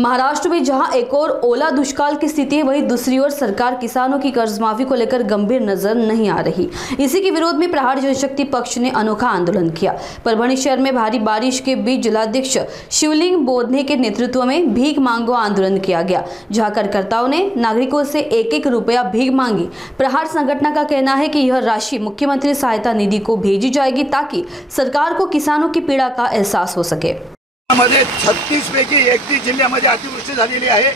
महाराष्ट्र में जहां एक और ओला दुष्काल की स्थिति है, वहीं दूसरी ओर सरकार किसानों की कर्जमाफी को लेकर गंभीर नजर नहीं आ रही। इसी के विरोध में प्रहार जनशक्ति पक्ष ने अनोखा आंदोलन किया। परभणी शहर में भारी बारिश के बीच जिलाध्यक्ष शिवलिंग बोधने के नेतृत्व में भीख मांगो आंदोलन किया गया, जहां कार्यकर्ताओं ने नागरिकों से 1-1 रुपया भीख मांगी। प्रहार संगठन का कहना है कि यह राशि मुख्यमंत्री सहायता निधि को भेजी जाएगी ताकि सरकार को किसानों की पीड़ा का एहसास हो सके। 36 पैकी 31 जिल्ह्यामध्ये अतिवृष्टी झालेली आहे।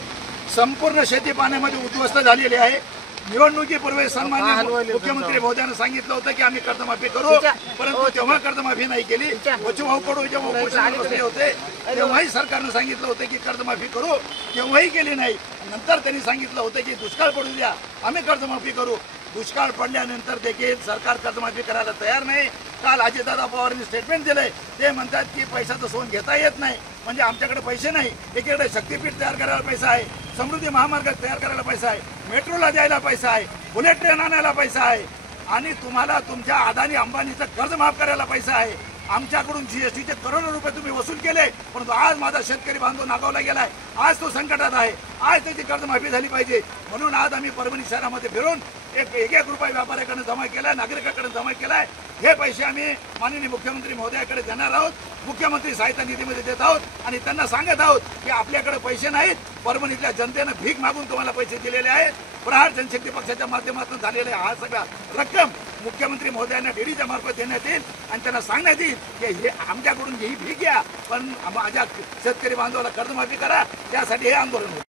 संपूर्ण शेती पाण्यामध्ये उद्ध्वस्त झालेली आहे। निवडणुकीपूर्वी सन्माननीय मुख्यमंत्री महोदयांनी सांगितलं होतं की आम्ही कर्जमाफी करू, परंतु तेव्हा कर्जमाफी नाही केली। बचूभाऊ कडू जेव्हा उपोषणाला बसले होते तेव्हाही सरकारने सांगितलं होतं की कर्जमाफी करू, तेव्हाही केली नाही। नंतर त्यांनी सांगितलं होतं की दुष्काळ पडू द्या, आम्ही कर्जमाफी करू। दुष्काळ पडल्यानंतर देखील सरकार कर्जमाफी करायला तयार नाही। काल अजितदादा पवारांनी स्टेटमेंट दिले, ते म्हणतात की पैशाचं सोन घेता येत नाही, म्हणजे आमच्याकडे पैसे नाही। एकीकडे शक्तीपीठ तयार करायला पैसा आहे, समृद्धी महामार्ग तयार करायला पैसा आहे, मेट्रोला द्यायला पैसा आहे, बुलेट ट्रेन आणायला पैसा आहे, आणि तुम्हाला तुमच्या अदानी अंबानीचं कर्ज माफ करायला पैसा आहे। आमच्याकडून जीएसटीचे करोडो रुपये तुम्ही वसूल केले, परंतु आज माझा शेतकरी बांधव नागावला गेलाय, आज तो संकटात आहे, आज त्याची कर्जमाफी झाली पाहिजे। म्हणून आज आम्ही परभणी शहरामध्ये फिरून 1-1 रुपया व्यापाऱ्याकडे जमा केलाय, नागरिकांकडे जमा केलाय। हे पैसे आम्ही माननीय मुख्यमंत्री महोदयाकडे देणार आहोत, मुख्यमंत्री सहायता निधीमध्ये देत आहोत आणि त्यांना सांगत आहोत की आपल्याकडे पैसे नाहीत, परभणीतल्या जनतेने भीक मागून तुम्हाला पैसे दिलेले आहेत। प्रहार जनशक्ती पक्षाच्या माध्यमातून झालेले हा सगळा रक्कम मुख्यमंत्री महोदयांना डीडीच्या मार्फत देण्यात येईल आणि त्यांना सांगण्यात येईल की हे आमच्याकडून ही भीक घ्या, पण माझ्या शेतकरी बांधवाला कर्जमाफी करा, त्यासाठी हे आंदोलन होईल।